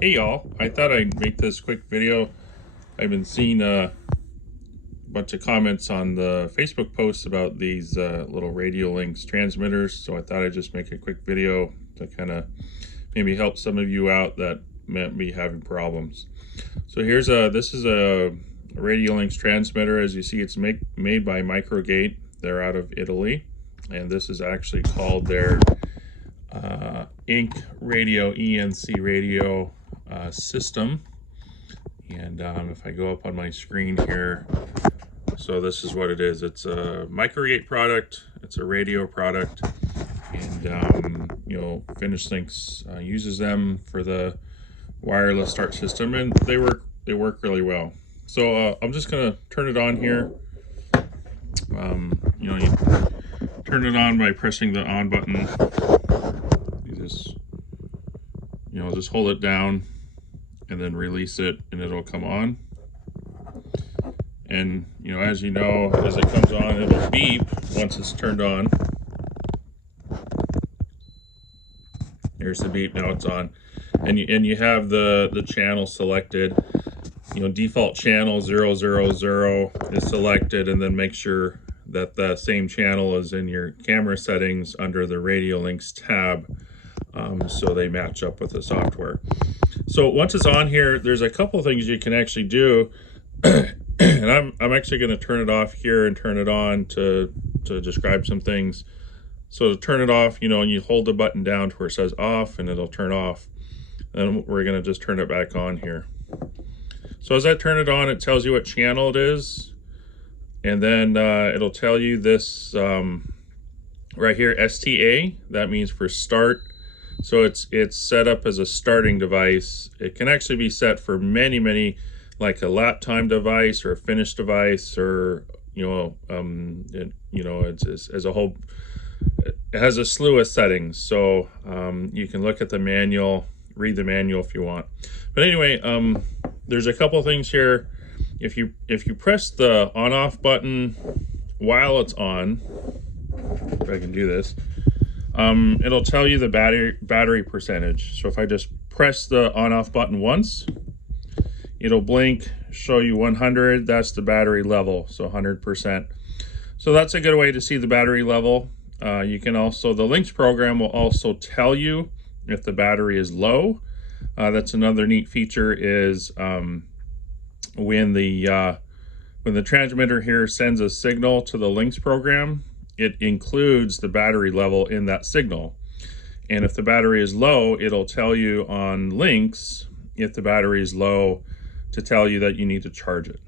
Hey y'all, I thought I'd make this quick video. I've been seeing a bunch of comments on the Facebook posts about these little RadioLynx transmitters, so I thought I'd just make a quick video to kind of maybe help some of you out that might be having problems. So this is a RadioLynx transmitter. As you see, it's made by Microgate. They're out of Italy, and this is actually called their ENC radio system. And if I go up on my screen here, so this is what it is. It's a Microgate product. It's a radio product, and FinishLynx uses them for the wireless start system, and they work really well. So I'm just gonna turn it on here. You turn it on by pressing the on button. Just hold it down and then release it, and it'll come on. And as you know, as it comes on, it'll beep once it's turned on. Here's the beep. Now it's on, and you have the channel selected. Default channel 000 is selected, and then make sure that the same channel is in your camera settings under the RadioLynx tab, so they match up with the software. So once it's on here, there's a couple things you can actually do, and I'm actually going to turn it off here and turn it on to describe some things. So to turn it off, and you hold the button down to where it says off, and it'll turn off. And we're going to just turn it back on here. So as I turn it on, it tells you what channel it is, and then it'll tell you this right here, STA. That means for start. So it's set up as a starting device. It can actually be set for many, like a lap time device or a finish device, or it's as a whole. It has a slew of settings, so you can look at the manual, read the manual if you want. But anyway, there's a couple things here. If you press the on-off button while it's on, if I can do this, it'll tell you the battery percentage. So if I just press the on-off button once, it'll blink, show you 100. That's the battery level, so 100%. So that's a good way to see the battery level. You can also, the Lynx program will also tell you if the battery is low. That's another neat feature, is when the transmitter here sends a signal to the Lynx program, it includes the battery level in that signal. And if the battery is low, it'll tell you on Lynx, if the battery is low, to tell you that you need to charge it.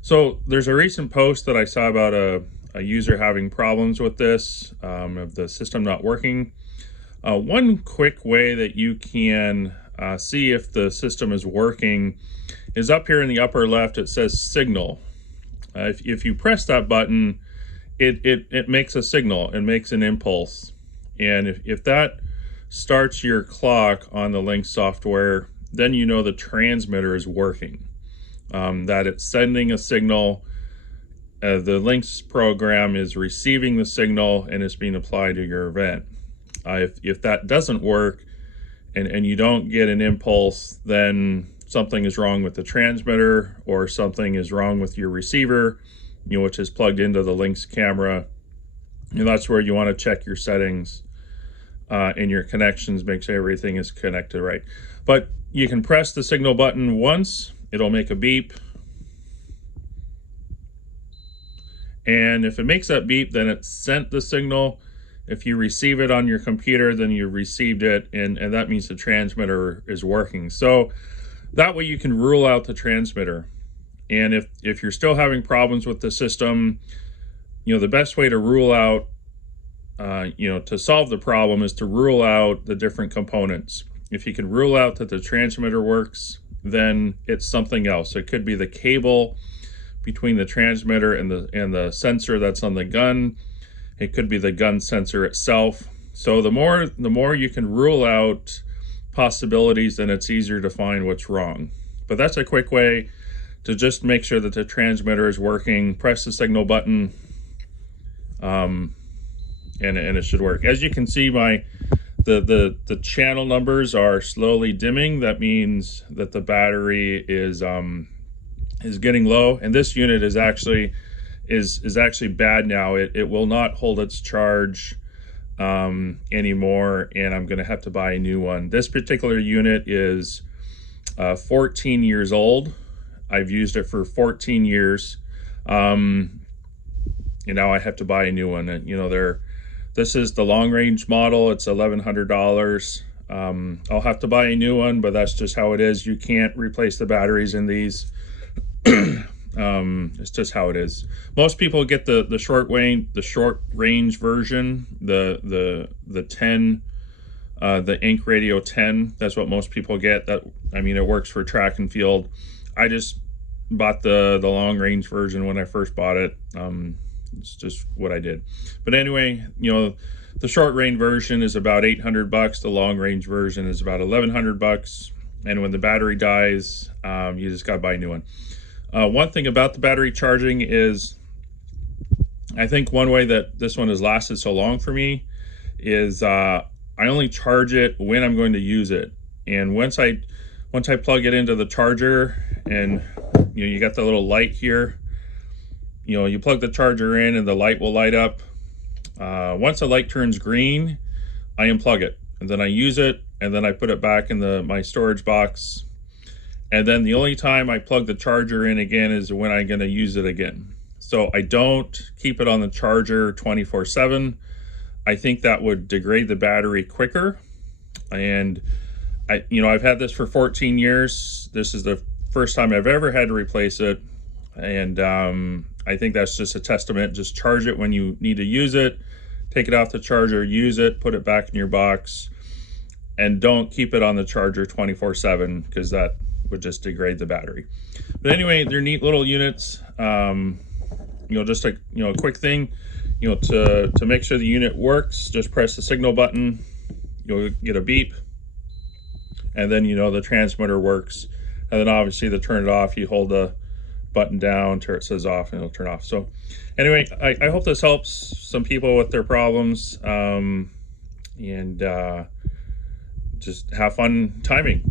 So there's a recent post that I saw about a user having problems with this, of the system not working. One quick way that you can see if the system is working is up here in the upper left. It says signal. If you press that button, it makes a signal, it makes an impulse. And if that starts your clock on the Lynx software, then you know the transmitter is working, that it's sending a signal. The Lynx program is receiving the signal, and it's being applied to your event. If that doesn't work, and you don't get an impulse, then something is wrong with the transmitter, or something is wrong with your receiver, which is plugged into the Lynx camera. And that's where you want to check your settings and your connections, make sure everything is connected right. But you can press the signal button once, it'll make a beep. And if it makes that beep, then it sent the signal. If you receive it on your computer, then you received it, and that means the transmitter is working. So that way you can rule out the transmitter. And if you're still having problems with the system, the best way to rule out, to solve the problem, is to rule out the different components. If you can rule out that the transmitter works, then it's something else. It could be the cable between the transmitter and the sensor that's on the gun. It could be the gun sensor itself. So the more you can rule out possibilities, then it's easier to find what's wrong. But that's a quick way to just make sure that the transmitter is working. Press the signal button, and it should work. As you can see, the the channel numbers are slowly dimming. That means that the battery is getting low, and this unit is actually bad now. It will not hold its charge anymore, and I'm gonna have to buy a new one. This particular unit is 14 years old. I've used it for 14 years. And now I have to buy a new one. And this is the long range model. It's $1,100. I'll have to buy a new one, but that's just how it is. You can't replace the batteries in these. It's just how it is. Most people get the short range version, the 10, the Inc Radio 10. That's what most people get. It works for track and field. I just bought the long range version when I first bought it. It's just what I did. But anyway, the short range version is about $800. The long range version is about $1,100. And when the battery dies, you just gotta buy a new one. One thing about the battery charging is, I think one way that this one has lasted so long for me is I only charge it when I'm going to use it. And once I plug it into the charger, and you got the little light here, you plug the charger in and the light will light up. Once the light turns green, I unplug it, and then I use it, and then I put it back in my storage box. And then the only time I plug the charger in again is when I'm going to use it again. So I don't keep it on the charger 24/7. I think that would degrade the battery quicker. And I've had this for 14 years. This is the first time I've ever had to replace it. And I think that's just a testament. Just charge it when you need to use it. Take it off the charger, use it, put it back in your box. And don't keep it on the charger 24/7, because that would just degrade the battery. But anyway, they're neat little units. Just a quick thing, to make sure the unit works, just press the signal button. You'll get a beep, and then the transmitter works. And then obviously to turn it off, you hold the button down till it says off, and it'll turn off. So anyway, I hope this helps some people with their problems, and just have fun timing.